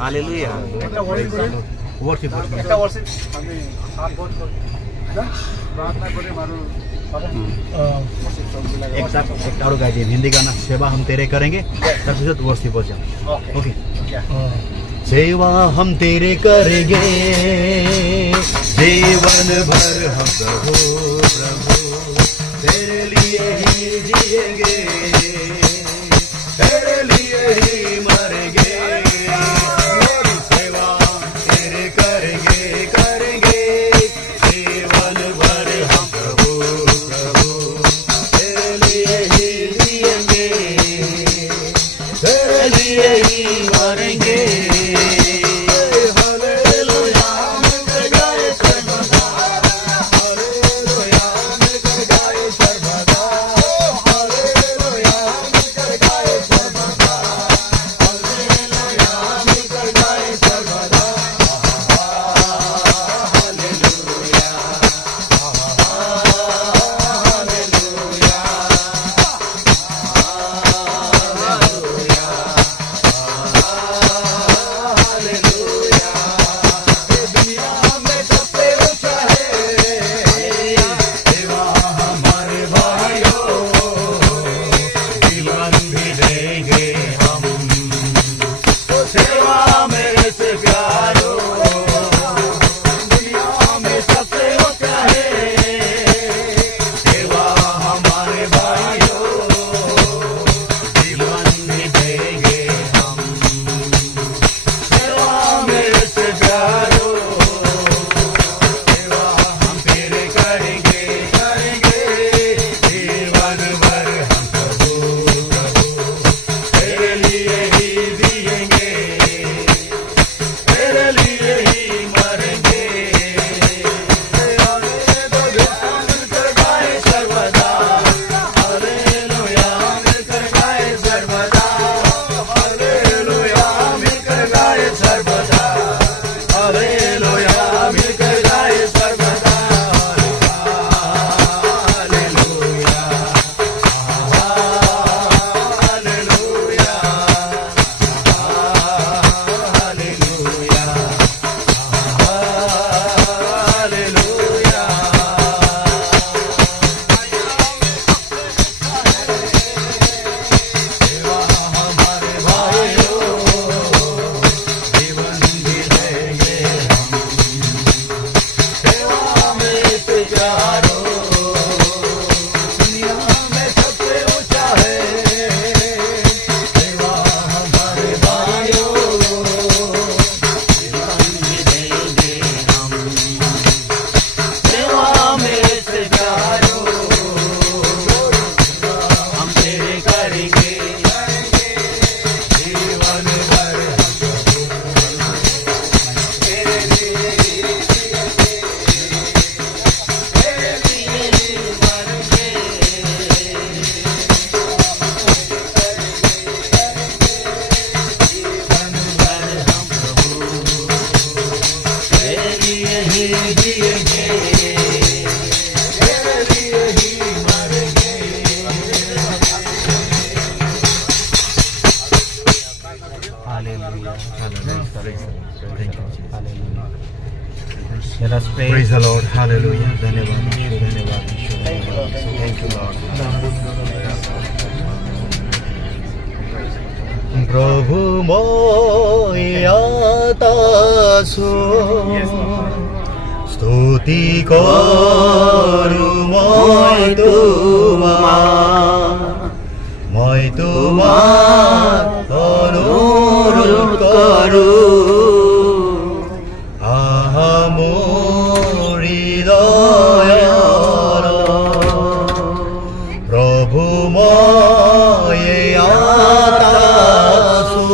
Hallelujah worship एक और गाइए हिंदी गाना सेवा हम तेरे करेंगे तब वर्शिप हो जाए ओके सेवा हम तेरे करेंगे जीवन भर हम प्रभु प्रभु तेरे लिए ही जिएंगे तेरे लिए ही मरेंगे सेवा तेरे करेंगे करेंगे जीवन भर हम प्रभु प्रभु तेरे लिए ही जिएंगे तेरे लिए ही मरेंगे प्यारो सेवा हम तेरे करेंगे करेंगे जीवन भर हम प्रभु प्रभु तेरे लिए ही जिएंगे तेरे लिए ही मरेंगे तो मिलकर गाए सर्वदा हालेलुया मिलकर गाए सर्वदा हालेलुया मिलकर गाए सर्वदा हालेलुया मिलकर गाए सर्वदा हालेलुया हालेलुया हालेलुया सेवा हमारे भाइयों जीवन भी देंगे हम सेवा में से प्यारो दुनिया में सबसे ऊंचा है सेवा हमारे भाइयों जीवन भी देंगे हम सेवा में से प्यारो हम तेरे करेंगे जीवन भर तेरे लिए मरेंगे जीवन भर हम प्रभु तेरे लिए ही जिएंगे तेरे लिए ही मरेंगे Hallelujah. Thank you, Jesus. Hallelujah. Let us pray. Praise the Lord. Hallelujah. धन्यवाद धन्यवाद Thank you, Lord. प्रभु मोयातासु स्तुति करू মই তোমার অনুরোধ কৰো আহা মোৰ হৃদয়ৰ প্ৰভু মই ইয়াত আছো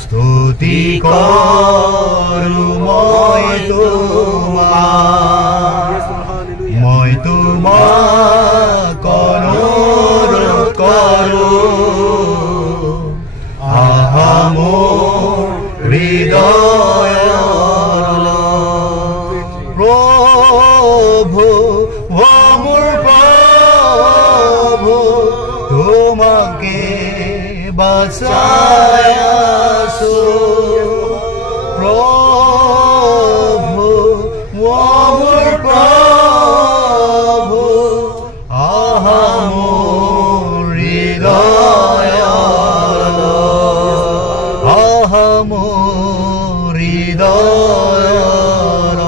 স্তুতি কৰো মই তোমাক অনুৰোধ কৰো আহা মোৰ হৃদয়ৰ প্ৰভু ও মোৰ প্ৰভু তোমাকে বাচাই আছো প্ৰভু ও মোৰ প্ৰভু আহা মোৰ হৃদয়ৰ আহা মোৰ হৃদয়ৰ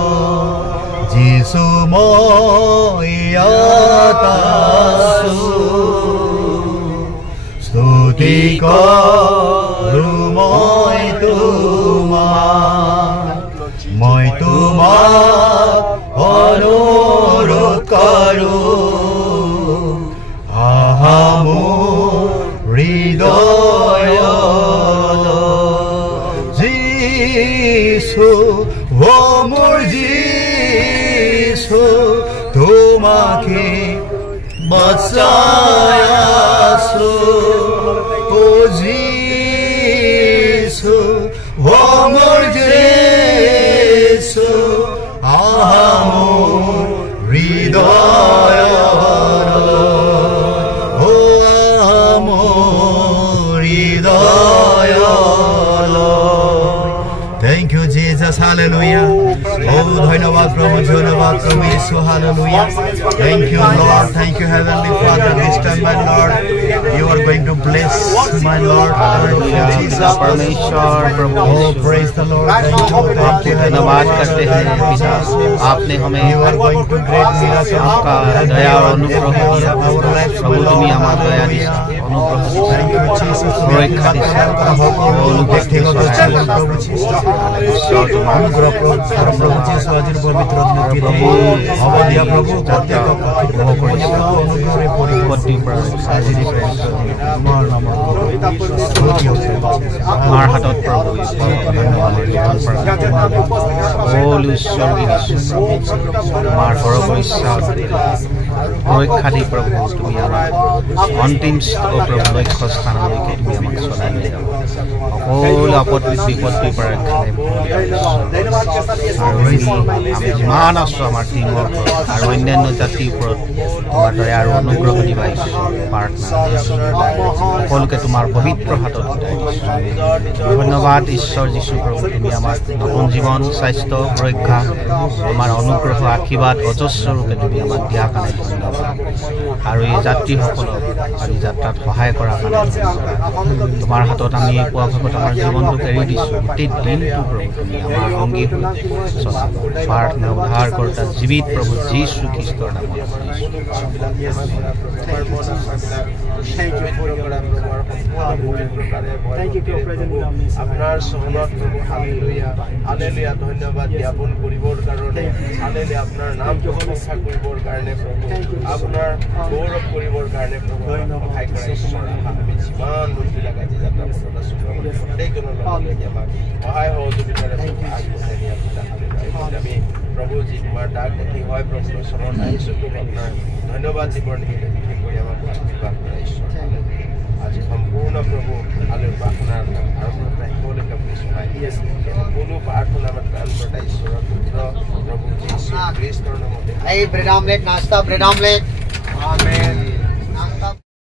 যিশু মই ইয়াত আছো স্তুতি কৰো মই তোমাক অনুৰোধ কৰো আহা মোৰ হৃদয়ৰ যিশু ও মোৰ যিশু তোমাকে বাচাই আছো ও যিশু ও মোৰ যিশু আহা মোৰ হৃদয়ৰ ও আহা মোৰ হৃদয়ৰ Thank you, Jesus. Hallelujah. Oh, ধন্যবাদ প্রভু, ধন্যবাদ প্রভু যীশু। Hallelujah. Thank you, Lord. Thank you, Heavenly Father. This time, my Lord, you are going to bless my Lord. Hallelujah. Jesus, परमेश्वर प्रभु Oh, praise the Lord. Thank you. Thank you. धन्यवाद करते हैं पिता, आपने हमें You are going to great miracles. आपका दया और अनुग्रह किया। प्रभु तुम्हें हमारा दया दिया অনুগ্ৰহ Thank you, Jesus. সুৰক্ষা দিছে সকলো ব্যক্তি চলাই ঈশ্বৰ তোমাৰ অনুগ্ৰহ কৰক প্ৰভু যীশু আজিৰ পবিত্ৰ দিনটি হ'ব দিয়া প্ৰভু প্ৰত্যেক অনুগ্ৰহ কৰিছে অনুগ্ৰহে পৰিব বিপত্তিৰ পৰা আজিৰ পবিত্ৰ দিন তোমাৰ নামৰ আমাৰ হাতত প্ৰভু ঈশ্বৰ ধন্যবাদ সকলো ঈশ্বৰ আমাৰ সৰবৰ ইচ্ছা সুৰক্ষা দি প্ৰভু তুমি আমাক অন্তিম প্ৰভু লক্ষ্য স্থানলৈকে তুমি আমাক চলাই লৈ যাব সকলো আপত্তি বিপত্তিৰ পৰা ৰক্ষা আৰু আমি যিমান আছোঁ আমাৰ টিমৰ ওপৰত আৰু অন্যান্য জাতিৰ ওপৰত তোমাৰ দয়া আৰু অনুগ্ৰহ দিবা ঈশ্বৰ প্ৰাৰ্থনা সকলোকে তোমাৰ পবিত্ৰ হাতত উঠাই দিছোঁ ধন্যবাদ ঈশ্বৰ যীশু প্ৰভু তুমি আমাক নতুন জীৱন স্বাস্থ্য সুৰক্ষা আমাৰ অনুগ্ৰহ আশীৰ্বাদ অজস্ৰ ৰূপে তুমি আমাক দিয়া কাৰণে ধন্যবাদ আৰু এই যাত্ৰীসকলক আজি যাত্ৰাত সহায় কৰাৰ কাৰণে তোমাৰ হাতত আমি পোৱা ভাগত আমাৰ জীৱনটোক এৰি দিছোঁ গোটেই দিনটো প্ৰভু তুমি আমাৰ সংগী প্ৰাৰ্থনা উদ্ধাৰ কৰোঁতা জীৱিত প্ৰভু যীশু খ্ৰীষ্টৰ নামত আপনার সহনত প্রভু হালেলুয়া হালেলুয়া ধন্যবাদ জ্ঞাপন করিবর কারণে হালেলুয়া আপনার নাম প্রশংসা করিবর কারণে প্রভু আপনার গৌরব করিবর কারণে প্রভু সহায় করা ঈশ্বর আমি যিমান লোকবিলাক আজি যাত্ৰা পথত আছোঁ প্ৰত্যেকজনৰ লগত আমাক সহায় সহযোগিতাৰে আগবঢ়াই নিয়া আমি প্ৰভু যি তোমাৰ ডাক দেখি হয় প্ৰভুৰ চৰণ আহিছোঁ প্ৰভু আপোনাৰ ধন্যবাদ দিবৰ নিমিত্তে বিশেষ কৰি আমাক আশীৰ্বাদ কৰা ঈশ্বৰ আজি সম্পূৰ্ণ প্ৰভু আলুৰ প্ৰাৰ্থনাৰ আৰম্ভ ৰাখিবলৈকে আপুনি চলাই দি আছে সকলো প্ৰাৰ্থনা আমাৰ প্ৰাণকৰ্তা ঈশ্বৰৰ পুত্ৰ প্ৰভু যীশু খ্ৰীষ্টৰ নামতে Hey, bread omelette, nasta, bread omelette. Amen